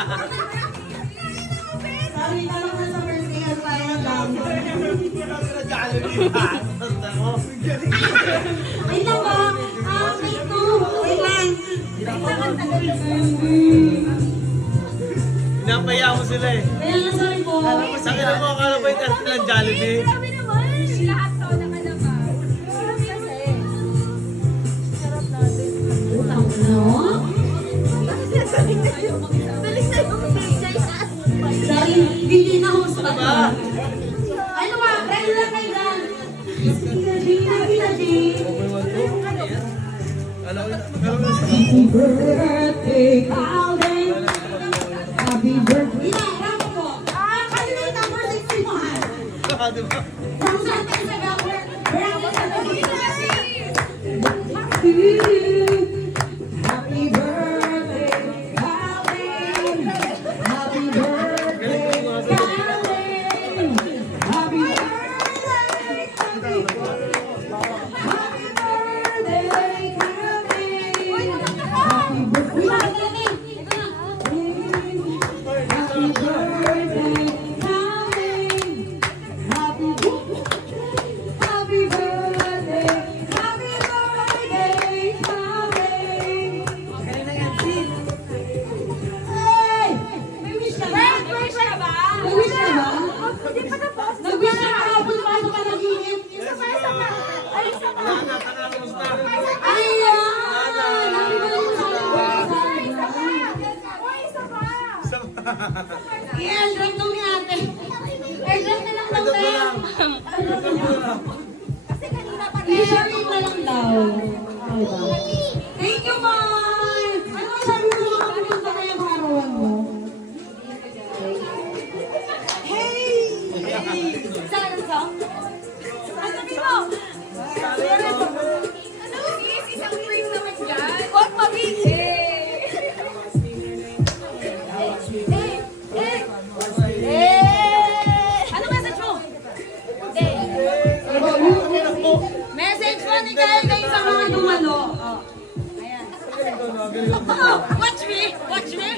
Sorry ka naman sa birthday at sayang lang. Wait lang ba? Wait mo. Wait lang. Pinapaya mo sila eh. Kaya nga sorry po. Sakin na mo, akala ba yung test ng Jollibee? Grabe naman. Lahat to nakalaman. Sarap kasi. Sarap natin. Utang na. Balik na yung birthday na. Sorry, hindi na host pa to. Ano ba? Ready lang kayo dyan. Tita G. Happy birthday, Alden. Happy birthday. Ina, ramo po. Kasi na yung number 61. Diba? Ramo sa atin sa number. Ramo sa atin. Happy birthday, Alden. Happy birthday, Alden. Happy birthday. Happy birthday, Birthday siya ba? Isa pa. Ay, isa pa. Uy, isa pa. I-airdrop daw ni ate. Airdrop na lang daw tayo. Kasi kanina pa rin. I-sharing na lang daw. Thank you, Mom! Ano ba sabi mo mga pumunta ngayong arawan mo? Saan ka? Ano dito? Ano? Isang frame naman dyan. Huwag mabili. Ano message mo? Message mo ni Kaya kayo sa mga dumalo. Oh. Ayan. Oh, watch me! Watch me!